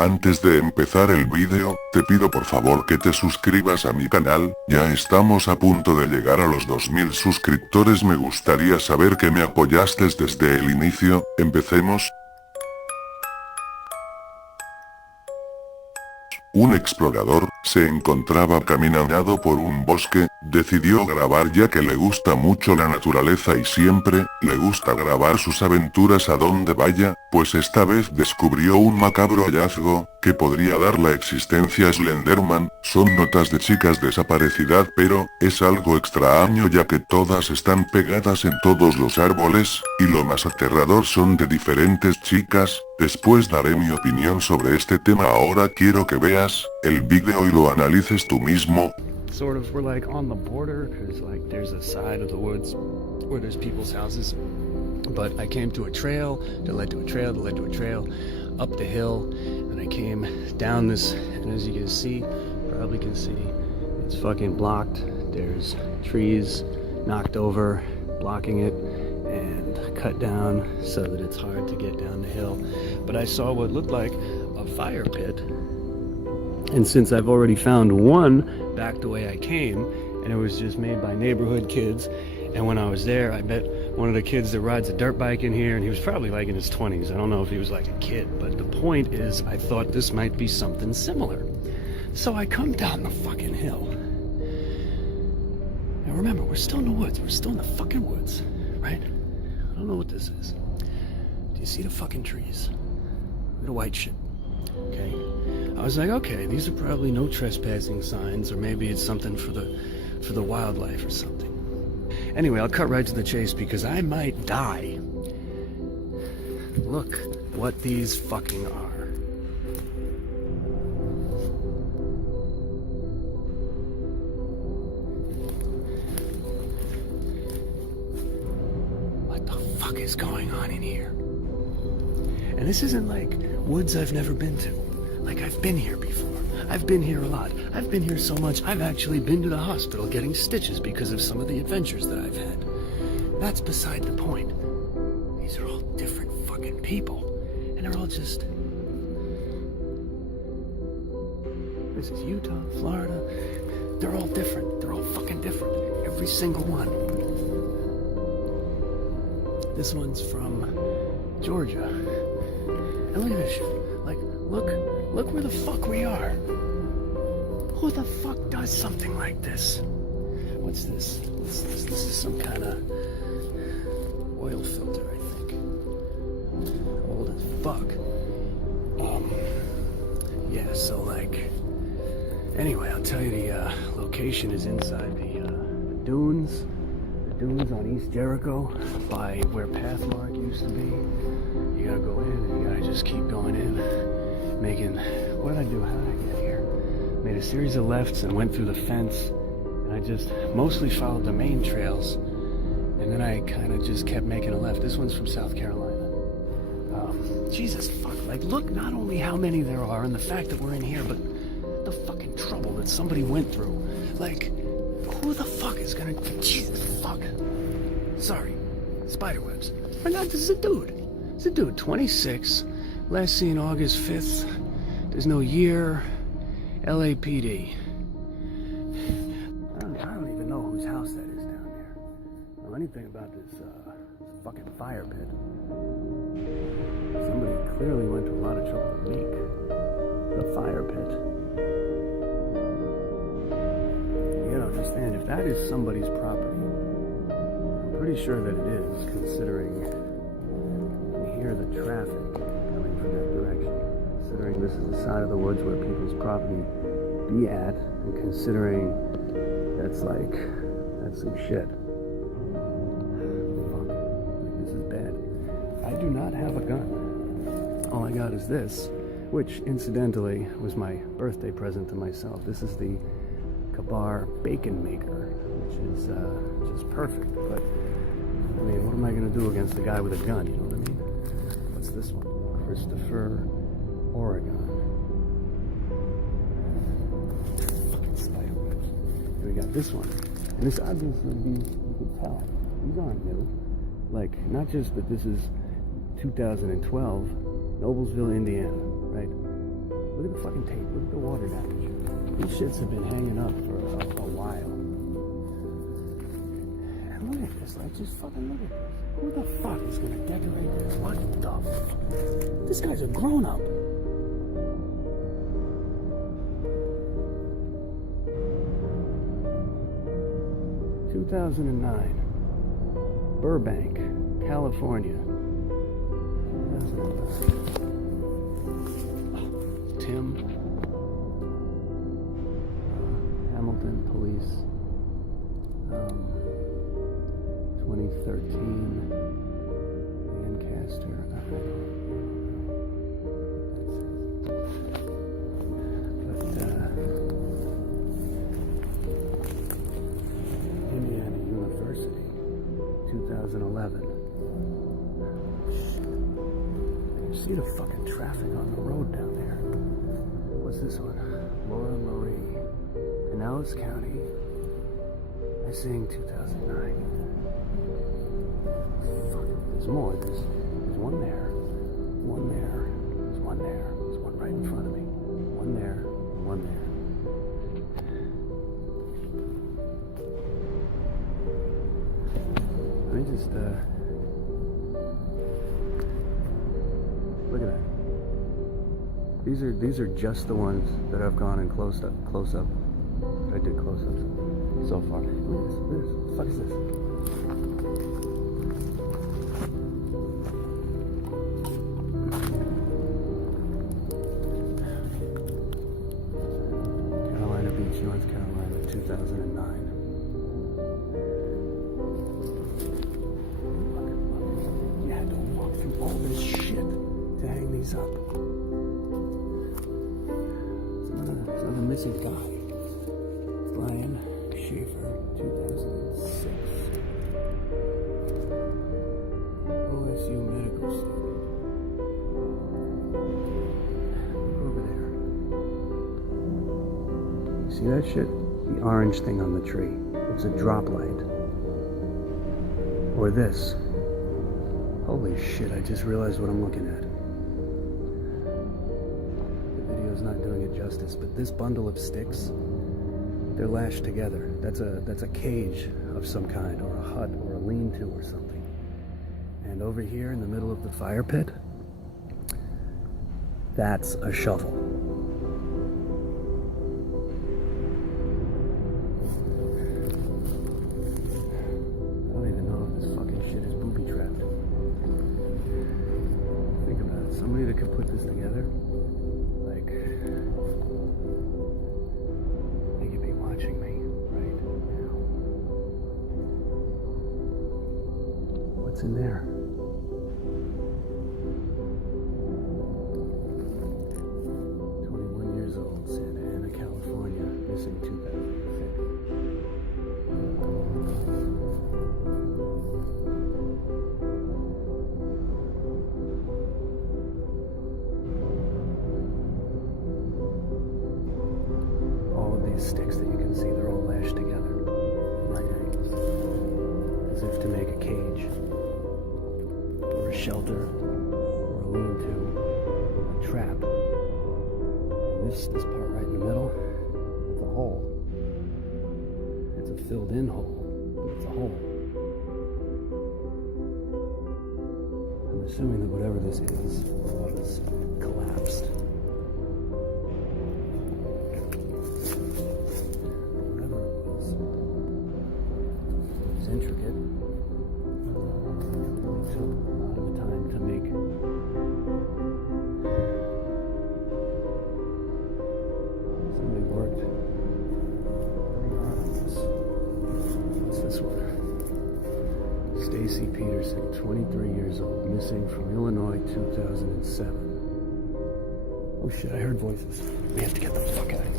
Antes de empezar el vídeo, te pido por favor que te suscribas a mi canal, ya estamos a punto de llegar a los 2000 suscriptores. Me gustaría saber que me apoyaste desde el inicio. Empecemos. Un explorador se encontraba caminando por un bosque, decidió grabar ya que le gusta mucho la naturaleza y siempre le gusta grabar sus aventuras a donde vaya, pues esta vez descubrió un macabro hallazgo, que podría dar la existencia a Slenderman. Son notas de chicas desaparecidas, pero es algo extraño ya que todas están pegadas en todos los árboles, y lo más aterrador son de diferentes chicas. Después daré mi opinión sobre este tema. Ahora quiero que veas el video y lo analices tú mismo. Sort of, we're like on the border, because like there's a side of the woods where there's people's houses, but I came to a trail that led to a trail that led to a trail up the hill, and I came down this, and as you can see, probably can see, it's fucking blocked. There's trees knocked over, blocking it, and cut down so that it's hard to get down the hill. But I saw what looked like a fire pit, and since I've already found one back the way I came, and it was just made by neighborhood kids, and when I was there I met one of the kids that rides a dirt bike in here, and he was probably like in his 20s. I don't know if he was like a kid, but the point is I thought this might be something similar. So I come down the fucking hill. Now remember, we're still in the woods. We're still in the fucking woods, right? I don't know what this is. Do you see the fucking trees? Look at the white shit. Okay. I was like, okay, these are probably no trespassing signs, or maybe it's something for the wildlife or something. Anyway, I'll cut right to the chase because I might die. Look what these fucking are. What the fuck is going on in here? And this isn't like woods I've never been to. Like, I've been here before. I've been here a lot. I've been here so much, I've actually been to the hospital getting stitches because of some of the adventures that I've had. That's beside the point. These are all different fucking people. And they're all just... This is Utah, Florida. They're all different. They're all fucking different. Every single one. This one's from Georgia. And look at this shit. Like, look where the fuck we are. Who the fuck does something like this? What's this? What's this? This is some kind of oil filter, I think. Old as fuck. Yeah, so like, anyway, I'll tell you the location is inside the dunes. The dunes on East Jericho, by where Pathmark used to be. You gotta go in and you gotta just keep going in. Making, what did I do? How did I get here? Made a series of lefts and went through the fence. And I just mostly followed the main trails. And then I kind of just kept making a left. This one's from South Carolina. Jesus fuck, like look not only how many there are and the fact that we're in here, but the fucking trouble that somebody went through. Like, who the fuck is gonna, Jesus fuck. Sorry, spiderwebs. My God, this is a dude. It's a dude, 26. Last seen August 5th. There's no year. LAPD. I don't even know whose house that is down there. I don't know anything about this fucking fire pit. Somebody clearly went to a lot of trouble to make the fire pit. You gotta understand, if that is somebody's property, I'm pretty sure that it is, considering you hear the traffic coming from that direction. Considering this is the side of the woods where people's property be at, and considering that's like, that's some shit. Fuck, like, this is bad. I do not have a gun. All I got is this, which incidentally was my birthday present to myself. This is the Kabar bacon maker, which is just perfect. But I mean, what am I gonna do against a guy with a gun? You know what I mean? What's this one? Christopher, Oregon. Fucking spiderwebs. We got this one, and this obviously, you can tell, these aren't new. Like, not just that this is 2012, Noblesville, Indiana, right? Look at the fucking tape. Look at the water damage. These shits have been hanging up for a while. And look at this. Like, just fucking look at this. Who the fuck is gonna decorate this? What the fuck? This guy's a grown-up. (2009) Burbank, California. Tim. Hamilton Police. 2013. Lancaster. Indiana University. 2011. See the fucking traffic on the road down there. What's this one? Laura Marie. Pinellas County. Missing 2009. Fuck. There's more. There's one there. One there. There's one there. There's one right in front of me. One there. One there. Let me just, look at that. These are just the ones that I've gone and close up. I did close ups so far. Look at this. What the fuck is this? Carolina Beach, North Carolina, 2009. You had to walk through all this shit to hang these up. There's another missing guy. Brian Schaefer, 2006. OSU medical student. Over there. See that shit? The orange thing on the tree. It's a drop light. Or this. Holy shit, I just realized what I'm looking at. The video's not doing it justice, but this bundle of sticks, they're lashed together. That's a cage of some kind, or a hut, or a lean-to or something. And over here in the middle of the fire pit, that's a shovel. I don't even know if this fucking shit is booby-trapped. Think about it. Somebody that could put this together, like, they could be watching me right now. What's in there? Santa Ana, California, missing 2006. All of these sticks that you can see, they're all lashed together, right angles, as if to make a cage, or a shelter, or a lean-to, a trap. This part right in the middle, it's a hole. It's a filled-in hole, but it's a hole. I'm assuming that whatever this is was collapsed. Whatever it was intricate. It took a lot of time to make. Stacy Peterson, 23 years old, missing from Illinois, 2007. Oh shit, I heard voices. We have to get the fuck out of here.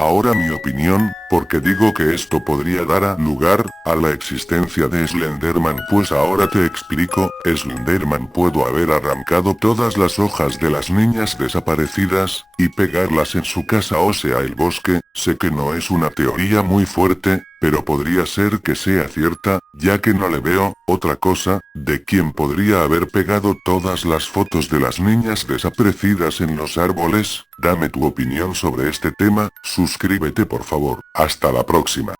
Ahora mi opinión, porque digo que esto podría dar lugar a la existencia de Slenderman, pues ahora te explico. Slenderman pudo haber arrancado todas las hojas de las niñas desaparecidas, y pegarlas en su casa, o sea el bosque. Sé que no es una teoría muy fuerte, pero podría ser que sea cierta, ya que no le veo otra cosa de quién podría haber pegado todas las fotos de las niñas desaparecidas en los árboles. Dame tu opinión sobre este tema, suscríbete por favor. Hasta la próxima.